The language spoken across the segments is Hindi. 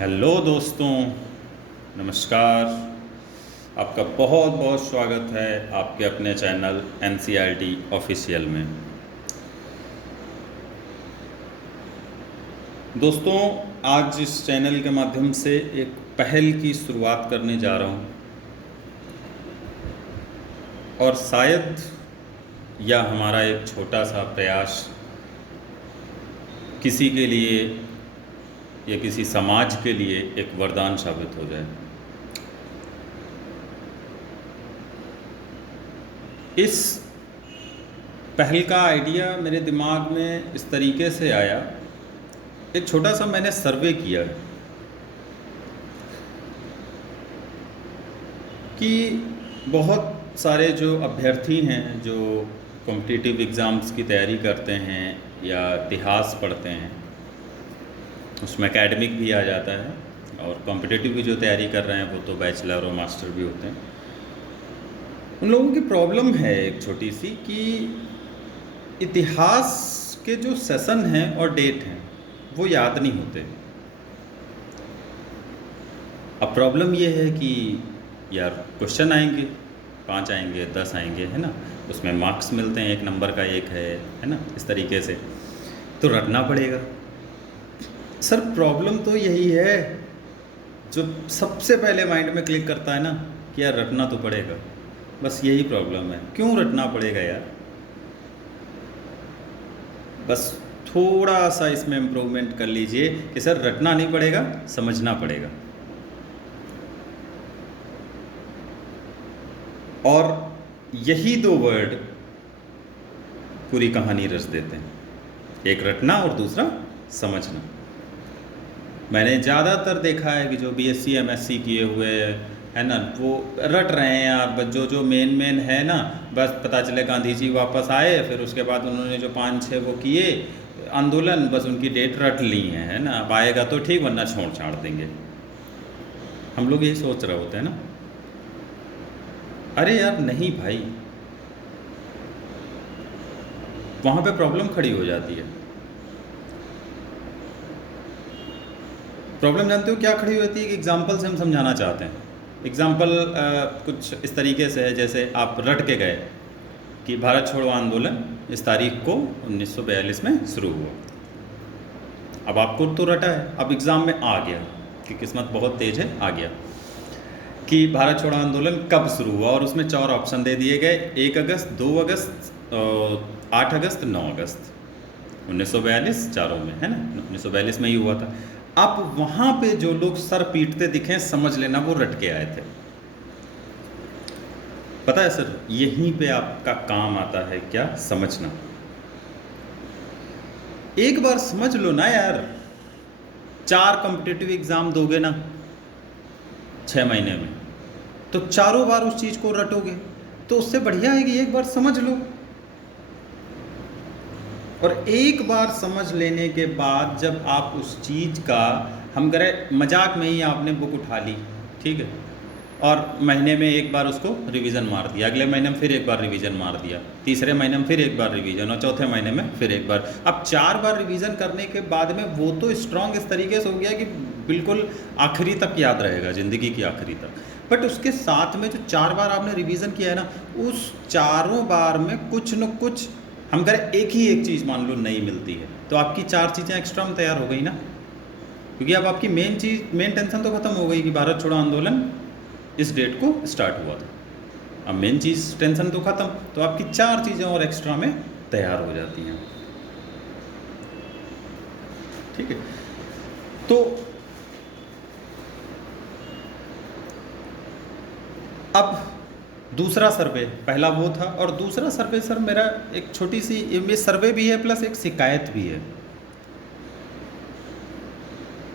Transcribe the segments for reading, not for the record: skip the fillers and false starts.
हेलो दोस्तों, नमस्कार। आपका बहुत बहुत स्वागत है आपके अपने चैनल एनसीईआरटी ऑफिशियल में। दोस्तों, आज इस चैनल के माध्यम से एक पहल की शुरुआत करने जा रहा हूँ और शायद यह हमारा एक छोटा सा प्रयास किसी के लिए या किसी समाज के लिए एक वरदान साबित हो जाए। इस पहल का आइडिया मेरे दिमाग में इस तरीके से आया, एक छोटा सा मैंने सर्वे किया कि बहुत सारे जो अभ्यर्थी हैं जो कॉम्पिटिटिव एग्ज़ाम्स की तैयारी करते हैं या इतिहास पढ़ते हैं, उसमें एकेडमिक भी आ जाता है और कॉम्पिटिटिव की जो तैयारी कर रहे हैं वो तो बैचलर और मास्टर भी होते हैं। उन लोगों की प्रॉब्लम है एक छोटी सी कि इतिहास के जो सेशन हैं और डेट हैं वो याद नहीं होते। अब प्रॉब्लम ये है कि यार क्वेश्चन आएंगे, 5 आएंगे, 10 आएंगे, है ना, उसमें मार्क्स मिलते हैं, 1 नंबर का 1 है ना, इस तरीके से तो रटना पड़ेगा। सर प्रॉब्लम तो यही है, जो सबसे पहले माइंड में क्लिक करता है ना कि यार रटना तो पड़ेगा, बस यही प्रॉब्लम है। क्यों रटना पड़ेगा यार? बस थोड़ा सा इसमें इम्प्रूवमेंट कर लीजिए कि सर रटना नहीं पड़ेगा, समझना पड़ेगा। और यही 2 वर्ड पूरी कहानी रच देते हैं, एक रटना और दूसरा समझना। मैंने ज़्यादातर देखा है कि जो बीएससी एमएससी किए हुए है ना, वो रट रहे हैं यार, बस जो मेन है ना, बस पता चले गांधी जी वापस आए, फिर उसके बाद उन्होंने जो 5-6 वो किए आंदोलन, बस उनकी डेट रट ली है ना, अब आएगा तो ठीक वरना छोड़ छाड़ देंगे। हम लोग यही सोच रहे होते हैं ना। अरे यार नहीं भाई, वहाँ पे प्रॉब्लम खड़ी हो जाती है। प्रॉब्लम जानते हो क्या खड़ी होती है? कि एग्जाम्पल से हम समझाना चाहते हैं। एग्जाम्पल कुछ इस तरीके से है, जैसे आप रट के गए कि भारत छोड़ो आंदोलन इस तारीख को 1942 में शुरू हुआ। अब आपको तो रटा है, अब एग्ज़ाम में आ गया कि किस्मत बहुत तेज़ है, आ गया कि भारत छोड़ो आंदोलन कब शुरू हुआ, और उसमें 4 ऑप्शन दे दिए गए, 1 अगस्त, 2 अगस्त, 8 अगस्त, 9 अगस्त 1942, चारों में, है ना, 1942 में ही हुआ था। अब वहाँ पे जो लोग सर पीटते दिखे, समझ लेना वो रट के आए थे। पता है सर, यहीं पे आपका काम आता है क्या? समझना। एक बार समझ लो ना यार, 4 कॉम्पिटिटिव एग्जाम दोगे ना 6 महीने में, तो चारों बार उस चीज़ को रटोगे, तो उससे बढ़िया है कि एक बार समझ लो। और एक बार समझ लेने के बाद जब आप उस चीज़ का, हम करें मजाक में ही आपने बुक उठा ली, ठीक है, और महीने में एक बार उसको रिवीजन मार दिया, अगले महीने में फिर एक बार रिवीजन मार दिया, तीसरे महीने में फिर एक बार रिवीजन, और चौथे महीने में फिर एक बार। अब 4 बार रिवीजन करने के बाद में वो तो स्ट्रांग इस तरीके से हो गया कि बिल्कुल आखिरी तक याद रहेगा, ज़िंदगी की आखिरी तक। बट उसके साथ में जो 4 बार आपने रिवीजन किया है ना, उस चारों बार में कुछ न कुछ, हम करें एक ही एक चीज़ मान लो नहीं मिलती है, तो आपकी 4 चीज़ें एक्स्ट्रा में तैयार हो गई ना, क्योंकि अब आपकी मेन टेंशन तो खत्म हो गई कि भारत छोड़ो आंदोलन इस डेट को स्टार्ट हुआ था। अब मेन चीज़ टेंशन तो ख़त्म, तो आपकी 4 चीज़ें और एक्स्ट्रा में तैयार हो जाती हैं, ठीक है। तो अब दूसरा सर्वे, पहला वो था, और दूसरा सर्वे सर मेरा एक छोटी सी, ये सर्वे भी है प्लस एक शिकायत भी है।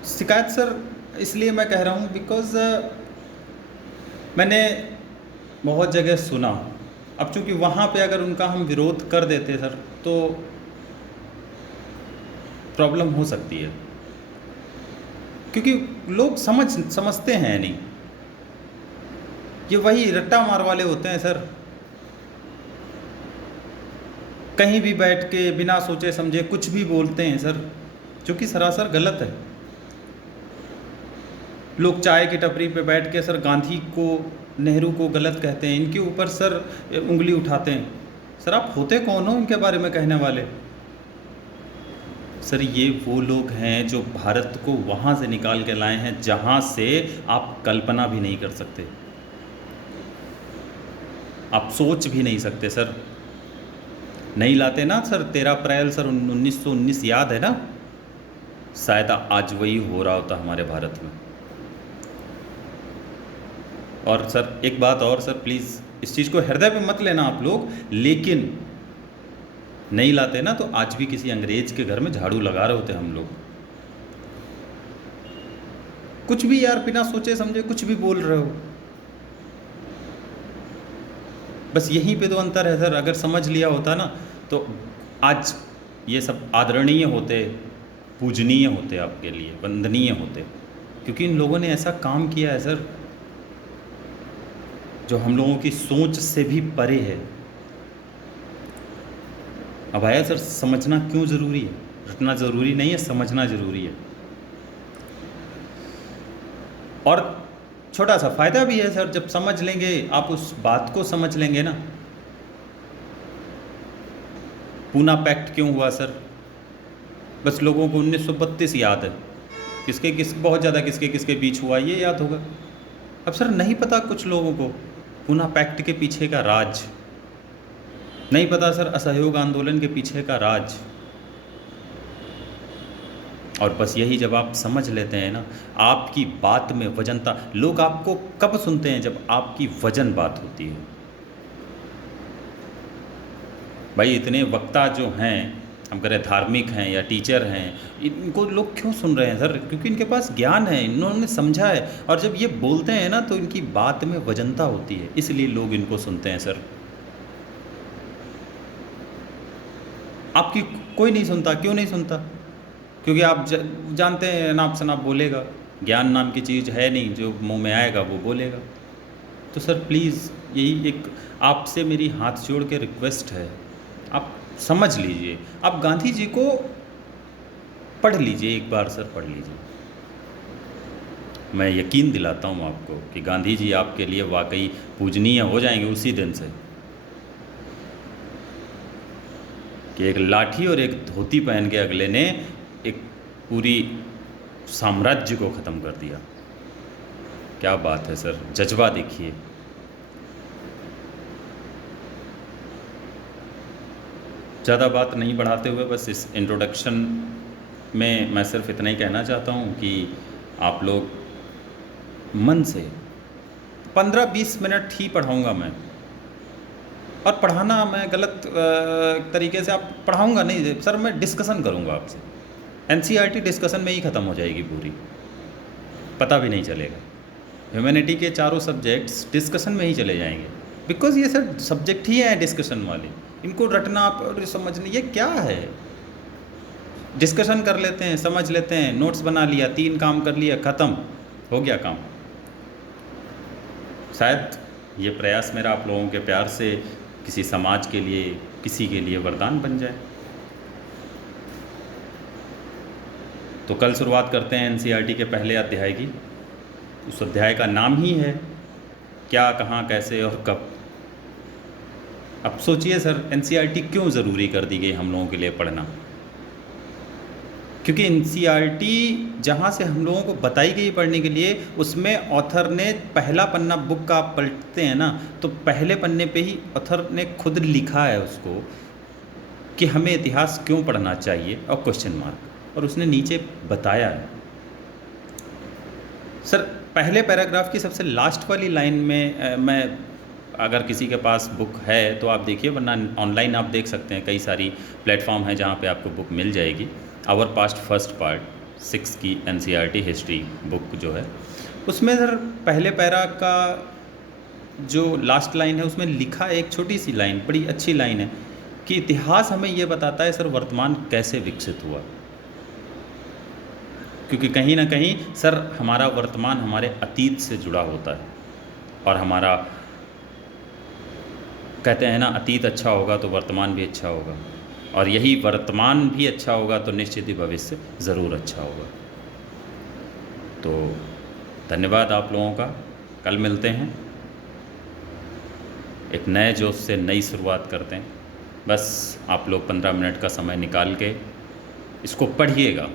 शिकायत सर इसलिए मैं कह रहा हूँ बिकॉज़ मैंने बहुत जगह सुना, अब चूँकि वहाँ पे अगर उनका हम विरोध कर देते सर तो प्रॉब्लम हो सकती है, क्योंकि लोग समझते हैं नहीं, ये वही रट्टा मार वाले होते हैं सर, कहीं भी बैठ के बिना सोचे समझे कुछ भी बोलते हैं सर, जो कि सरासर गलत है। लोग चाय की टपरी पे बैठ के सर गांधी को, नेहरू को गलत कहते हैं, इनके ऊपर सर उंगली उठाते हैं। सर आप होते कौन हो इनके बारे में कहने वाले? सर ये वो लोग हैं जो भारत को वहाँ से निकाल के लाए हैं जहाँ से आप कल्पना भी नहीं कर सकते, आप सोच भी नहीं सकते सर। नहीं लाते ना सर 13 अप्रैल सर 1919 याद है ना? शायद आज वही हो रहा होता हमारे भारत में। और सर एक बात और सर, प्लीज़ इस चीज़ को हृदय पे मत लेना आप लोग, लेकिन नहीं लाते ना तो आज भी किसी अंग्रेज के घर में झाड़ू लगा रहे होते हम लोग। कुछ भी यार बिना सोचे समझे कुछ भी बोल रहे हो। बस यहीं पे तो अंतर है सर। अगर समझ लिया होता ना तो आज ये सब आदरणीय होते, पूजनीय होते, आपके लिए वंदनीय होते, क्योंकि इन लोगों ने ऐसा काम किया है सर जो हम लोगों की सोच से भी परे है। अब आया सर समझना क्यों ज़रूरी है? रटना ज़रूरी नहीं है, समझना ज़रूरी है। और छोटा सा फ़ायदा भी है सर, जब समझ लेंगे, आप उस बात को समझ लेंगे ना। पूना पैक्ट क्यों हुआ सर? बस लोगों को 1932 याद है, बहुत ज़्यादा किसके किसके बीच हुआ ये याद होगा। अब सर नहीं पता कुछ लोगों को पूना पैक्ट के पीछे का राज, नहीं पता सर असहयोग आंदोलन के पीछे का राज। और बस यही जब आप समझ लेते हैं ना, आपकी बात में वजनता, लोग आपको कब सुनते हैं? जब आपकी वजन बात होती है। भाई इतने वक्ता जो हैं, हम कह रहे धार्मिक हैं या टीचर हैं, इनको लोग क्यों सुन रहे हैं सर? क्योंकि इनके पास ज्ञान है, इन्होंने समझा है, और जब ये बोलते हैं ना तो इनकी बात में वजनता होती है, इसलिए लोग इनको सुनते हैं सर। आपकी कोई नहीं सुनता। क्यों नहीं सुनता? क्योंकि आप जानते हैं नाप शनाप बोलेगा, ज्ञान नाम की चीज़ है नहीं, जो मुंह में आएगा वो बोलेगा। तो सर प्लीज़ यही एक आपसे मेरी हाथ जोड़ के रिक्वेस्ट है, आप समझ लीजिए। आप गांधी जी को पढ़ लीजिए एक बार सर, पढ़ लीजिए। मैं यकीन दिलाता हूँ आपको कि गांधी जी आपके लिए वाकई पूजनीय हो जाएंगे उसी दिन से, कि एक लाठी और एक धोती पहन के अगले ने एक पूरी साम्राज्य को ख़त्म कर दिया। क्या बात है सर, जज्बा देखिए। ज़्यादा बात नहीं बढ़ाते हुए बस इस इंट्रोडक्शन में मैं सिर्फ इतना ही कहना चाहता हूँ कि आप लोग मन से 15-20 मिनट ही पढ़ाऊँगा मैं, और पढ़ाना मैं गलत तरीके से आप पढ़ाऊँगा नहीं सर, मैं डिस्कशन करूँगा आपसे। एनसीईआरटी डिस्कशन में ही ख़त्म हो जाएगी पूरी, पता भी नहीं चलेगा। ह्यूमैनिटी के चारों सब्जेक्ट्स डिस्कशन में ही चले जाएंगे, बिकॉज़ ये सर सब्जेक्ट ही है डिस्कशन वाले। इनको रटना और समझना ये क्या है? डिस्कशन कर लेते हैं, समझ लेते हैं, नोट्स बना लिया, 3 काम कर लिया, ख़त्म हो गया काम। शायद ये प्रयास मेरा आप लोगों के प्यार से किसी समाज के लिए, किसी के लिए वरदान बन जाए। तो कल शुरुआत करते हैं एनसीईआरटी के पहले अध्याय की। उस अध्याय का नाम ही है क्या, कहाँ, कैसे और कब। अब सोचिए सर, एनसीईआरटी क्यों ज़रूरी कर दी गई हम लोगों के लिए पढ़ना? क्योंकि एनसीईआरटी जहाँ से हम लोगों को बताई गई पढ़ने के लिए, उसमें ऑथर ने पहला पन्ना बुक का आप पलटते हैं ना, तो पहले पन्ने पे ही ऑथर ने खुद लिखा है उसको कि हमें इतिहास क्यों पढ़ना चाहिए और क्वेश्चन मार्क, और उसने नीचे बताया है। सर पहले पैराग्राफ की सबसे लास्ट वाली लाइन में मैं, अगर किसी के पास बुक है तो आप देखिए, वरना ऑनलाइन आप देख सकते हैं, कई सारी प्लेटफॉर्म है जहाँ पे आपको बुक मिल जाएगी। आवर पास्ट फर्स्ट पार्ट 6 की एनसीईआरटी हिस्ट्री बुक जो है, उसमें सर पहले पैरा का जो लास्ट लाइन है उसमें लिखा एक छोटी सी लाइन, बड़ी अच्छी लाइन है कि इतिहास हमें ये बताता है सर वर्तमान कैसे विकसित हुआ। क्योंकि कहीं ना कहीं सर हमारा वर्तमान हमारे अतीत से जुड़ा होता है, और हमारा कहते हैं ना अतीत अच्छा होगा तो वर्तमान भी अच्छा होगा, और यही वर्तमान भी अच्छा होगा तो निश्चित ही भविष्य ज़रूर अच्छा होगा। तो धन्यवाद आप लोगों का। कल मिलते हैं, एक नए जोश से नई शुरुआत करते हैं। बस आप लोग 15 मिनट का समय निकाल के इसको पढ़िएगा,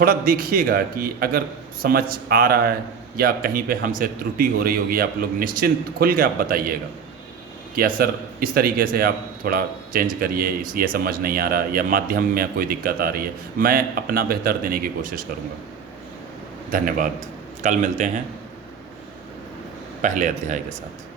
थोड़ा देखिएगा कि अगर समझ आ रहा है या कहीं पे हमसे त्रुटि हो रही होगी, आप लोग निश्चिंत खुल के आप बताइएगा कि सर इस तरीके से आप थोड़ा चेंज करिए, इस ये समझ नहीं आ रहा, या माध्यम में कोई दिक्कत आ रही है। मैं अपना बेहतर देने की कोशिश करूँगा। धन्यवाद। कल मिलते हैं पहले अध्याय के साथ।